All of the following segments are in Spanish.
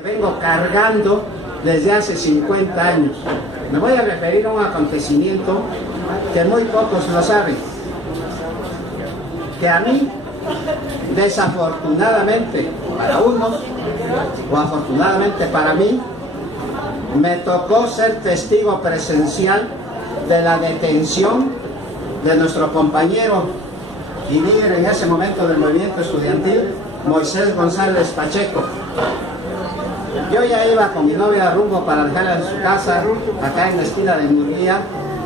Vengo cargando desde hace 50 años. Me voy a referir a un acontecimiento que muy pocos lo saben. Que a mí, desafortunadamente para unos, o afortunadamente para mí, me tocó ser testigo presencial de la detención de nuestro compañero y líder en ese momento del movimiento estudiantil, Moisés González Pacheco. Yo ya iba con mi novia rumbo para dejarla en su casa, acá en la esquina de Murguía,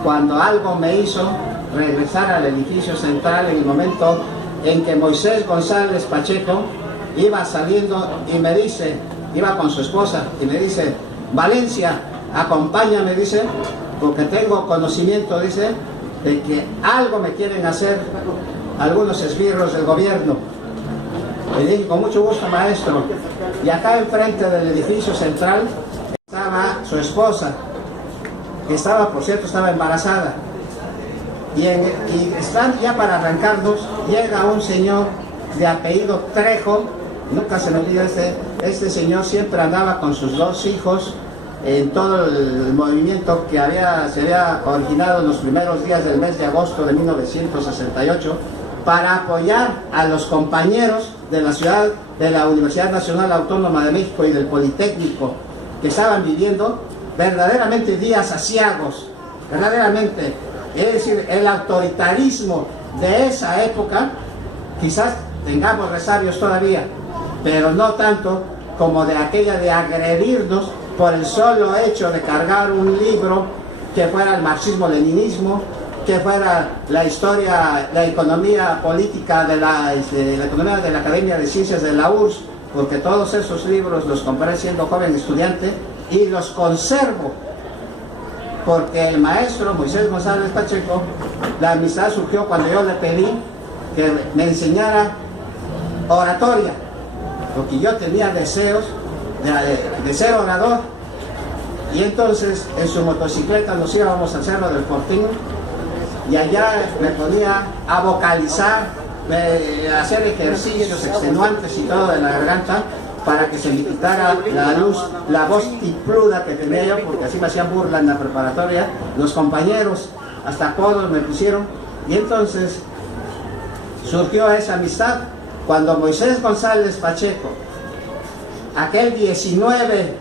cuando algo me hizo regresar al edificio central en el momento en que Moisés González Pacheco iba saliendo y me dice, iba con su esposa y me dice: Valencia, acompáñame, dice, porque tengo conocimiento, dice, de que algo me quieren hacer algunos esbirros del gobierno. Le dije: con mucho gusto, maestro. Y acá enfrente del edificio central estaba su esposa, que estaba, por cierto, estaba embarazada. Y están ya para arrancarnos, llega un señor de apellido Trejo. Nunca se me olvida, este señor siempre andaba con sus dos hijos en todo el movimiento que se había originado en los primeros días del mes de agosto de 1968 para apoyar a los compañeros de la ciudad, de la Universidad Nacional Autónoma de México y del Politécnico, que estaban viviendo verdaderamente días aciagos, verdaderamente. Es decir, el autoritarismo de esa época, quizás tengamos resabios todavía, pero no tanto como de aquella de agredirnos por el solo hecho de cargar un libro que fuera el marxismo-leninismo, que fuera la historia, la economía política de la economía de la Academia de Ciencias de la URSS, porque todos esos libros los compré siendo joven estudiante y los conservo, porque el maestro Moisés González Pacheco, la amistad surgió cuando yo le pedí que me enseñara oratoria, porque yo tenía deseos de ser orador. Y entonces en su motocicleta nos íbamos al Cerro del Fortín y allá me ponía a vocalizar, a hacer ejercicios extenuantes y todo de la garganta para que se me quitara la voz tipluda que tenía yo, porque así me hacían burla en la preparatoria los compañeros, hasta apodos me pusieron. Y entonces surgió esa amistad cuando Moisés González Pacheco, aquel 19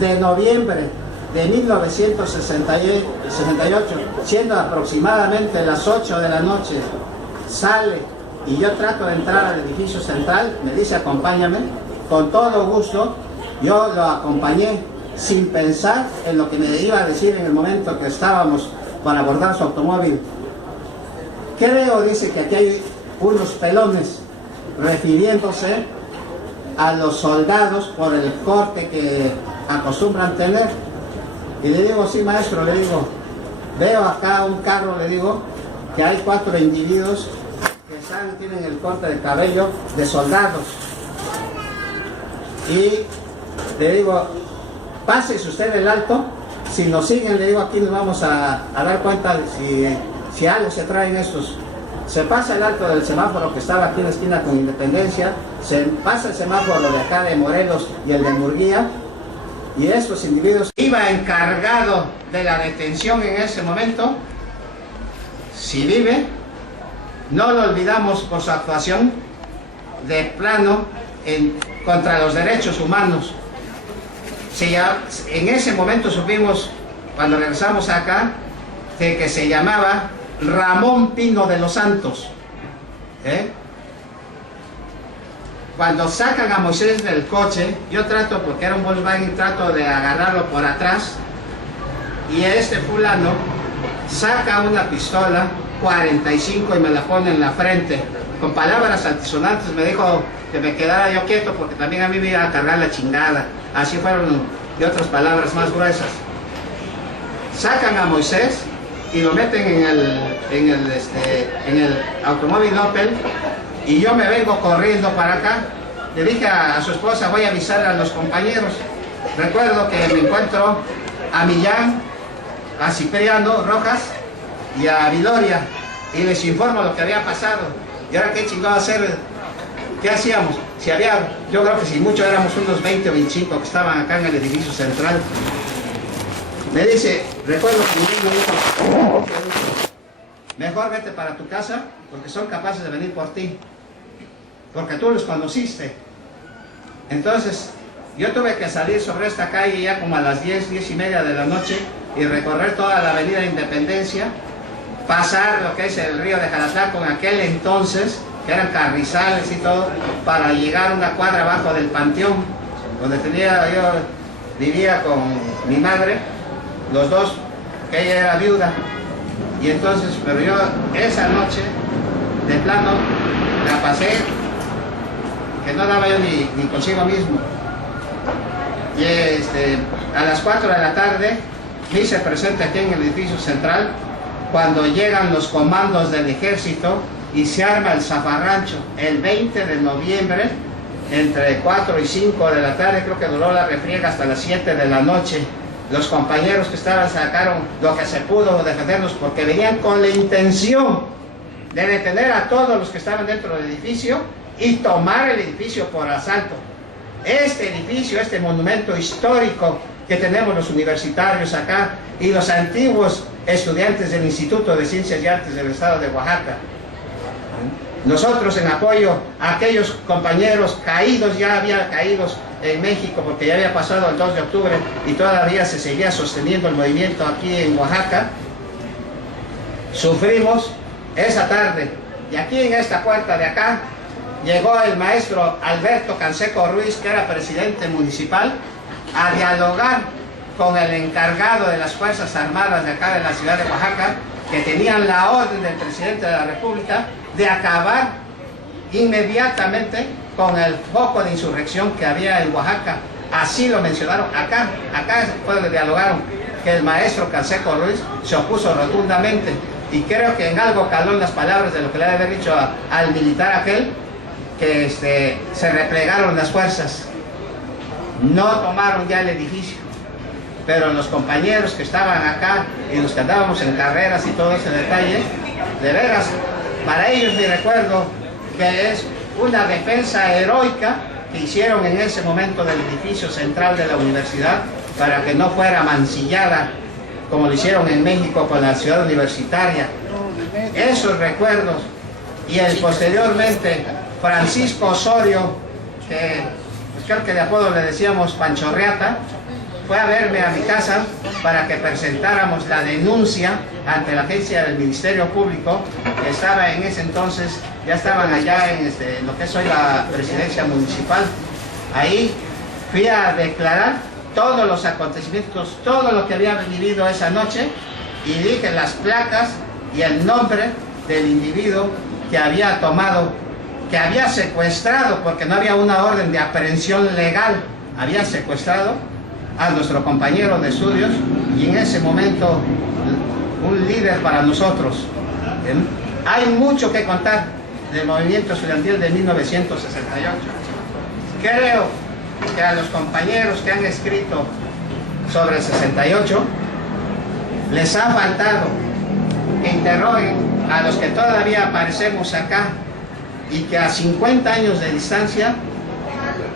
de noviembre de 1968, siendo aproximadamente las 8 de la noche, sale y yo trato de entrar al edificio central, me dice: acompáñame, con todo gusto. Yo lo acompañé sin pensar en lo que me iba a decir en el momento que estábamos para abordar su automóvil. Creo, dice, que aquí hay unos pelones, refiriéndose a los soldados por el corte que acostumbran tener. Y le digo: sí, maestro, le digo, veo acá un carro, le digo, que hay 4 individuos que tienen el corte de cabello de soldados. Y le digo: pásese usted el alto, si nos siguen, le digo, aquí nos vamos a dar cuenta de si algo se traen estos. Se pasa el alto del semáforo que estaba aquí en la esquina con Independencia, se pasa el semáforo de acá de Morelos y el de Murguía, y estos individuos iba encargado de la detención en ese momento. Si vive, no lo olvidamos por su actuación de plano contra los derechos humanos. En ese momento supimos, cuando regresamos acá, de que se llamaba Ramón Pino de los Santos. Cuando sacan a Moisés del coche, yo trato, porque era un Volkswagen, trato de agarrarlo por atrás, y este fulano saca una pistola 45 y me la pone en la frente. Con palabras altisonantes me dijo que me quedara yo quieto, porque también a mí me iba a cargar la chingada. Así fueron, y otras palabras más gruesas. Sacan a Moisés y lo meten en el automóvil Opel, y yo me vengo corriendo para acá. Le dije a su esposa: voy a avisar a los compañeros. Recuerdo que me encuentro a Millán, a Cipriano Rojas y a Viloria, y les informo lo que había pasado. Y ahora qué chingado hacer, ¿qué hacíamos? Si había, yo creo que si mucho éramos unos 20 o 25 que estaban acá en el edificio central. Me dice, recuerdo que mi niño dijo, mejor vete para tu casa porque son capaces de venir por ti, porque tú los conociste. Entonces, yo tuve que salir sobre esta calle ya como a las 10, 10 y media de la noche y recorrer toda la avenida Independencia, pasar lo que es el río de Jalatlán con aquel entonces, que eran carrizales y todo, para llegar a una cuadra abajo del Panteón, donde yo vivía con mi madre, los dos, que ella era viuda. Y entonces, pero yo esa noche, de plano, la pasé, que no daba yo ni consigo mismo. Y a las 4 de la tarde, me hice presente aquí en el edificio central, cuando llegan los comandos del ejército y se arma el zafarrancho. El 20 de noviembre, entre 4 y 5 de la tarde, creo que duró la refriega hasta las 7 de la noche. Los compañeros que estaban sacaron lo que se pudo defendernos porque venían con la intención de detener a todos los que estaban dentro del edificio y tomar el edificio por asalto. Este edificio, este monumento histórico que tenemos los universitarios acá y los antiguos estudiantes del Instituto de Ciencias y Artes del Estado de Oaxaca. Nosotros, en apoyo a aquellos compañeros caídos, ya había caídos en México porque ya había pasado el 2 de octubre y todavía se seguía sosteniendo el movimiento aquí en Oaxaca, sufrimos esa tarde. Y aquí en esta puerta de acá llegó el maestro Alberto Canseco Ruiz, que era presidente municipal, a dialogar con el encargado de las Fuerzas Armadas de acá de la ciudad de Oaxaca, que tenían la orden del presidente de la República de acabar inmediatamente con el foco de insurrección que había en Oaxaca. Así lo mencionaron acá fue donde dialogaron, que el maestro Canseco Ruiz se opuso rotundamente, y creo que en algo caló en las palabras de lo que le había dicho al militar aquel, que se replegaron las fuerzas, no tomaron ya el edificio. Pero los compañeros que estaban acá y los que andábamos en carreras y todo ese detalle, de veras, para ellos mi recuerdo que es una defensa heroica que hicieron en ese momento del edificio central de la universidad para que no fuera mancillada como lo hicieron en México con la ciudad universitaria. Esos recuerdos, y posteriormente Francisco Osorio, que pues creo que de apodo le decíamos Pancho Reata, fue a verme a mi casa para que presentáramos la denuncia ante la agencia del Ministerio Público, que estaba en ese entonces, ya estaban allá en lo que es hoy la presidencia municipal. Ahí fui a declarar todos los acontecimientos, todo lo que había vivido esa noche, y dije las placas y el nombre del individuo que había tomado, que había secuestrado, porque no había una orden de aprehensión legal, había secuestrado a nuestro compañero de estudios y en ese momento un líder para nosotros. Hay mucho que contar del movimiento estudiantil de 1968. Creo que a los compañeros que han escrito sobre el 68 les ha faltado que interroguen a los que todavía aparecemos acá y que a 50 años de distancia,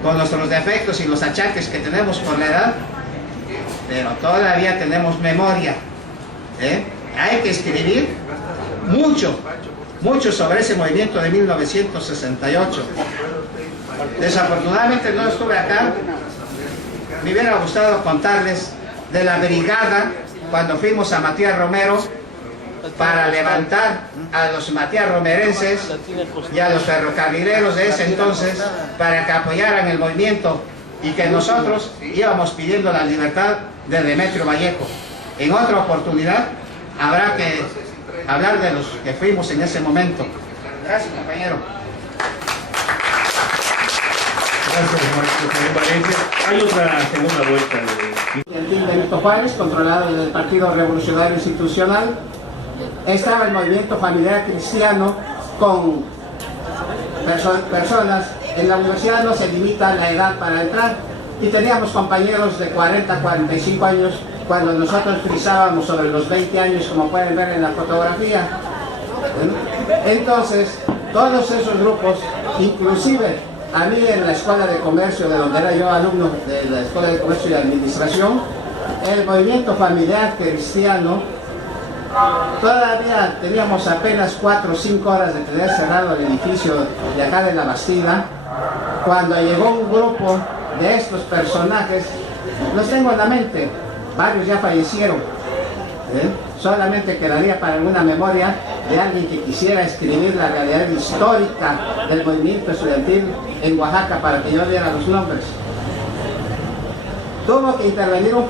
con nuestros defectos y los achaques que tenemos por la edad, pero todavía tenemos memoria. Hay que escribir mucho sobre ese movimiento de 1968. Desafortunadamente no estuve acá. Me hubiera gustado contarles de la brigada cuando fuimos a Matías Romero para levantar a los Matías romerenses y a los ferrocarrileros de ese entonces para que apoyaran el movimiento, y que nosotros íbamos pidiendo la libertad de Demetrio Vallejo. En otra oportunidad habrá que hablar de los que fuimos en ese momento. Gracias, compañero. Gracias, hay otra segunda vuelta de Benito Juárez, controlado del Partido Revolucionario Institucional. Estaba el movimiento familiar cristiano con personas. En la universidad no se limita la edad para entrar, y teníamos compañeros de 40, 45 años cuando nosotros frisábamos sobre los 20 años, como pueden ver en la fotografía. Entonces, todos esos grupos Inclusive, a mí en la Escuela de Comercio, de donde era yo alumno de la Escuela de Comercio y Administración, el movimiento familiar cristiano, todavía teníamos apenas 4 o 5 horas de tener cerrado el edificio de acá de la Bastida, cuando llegó un grupo de estos personajes. Los tengo en la mente, varios ya fallecieron, solamente quedaría para alguna memoria de alguien que quisiera escribir la realidad histórica del movimiento estudiantil en Oaxaca para que yo diera los nombres. Tuvo que intervenir un familiar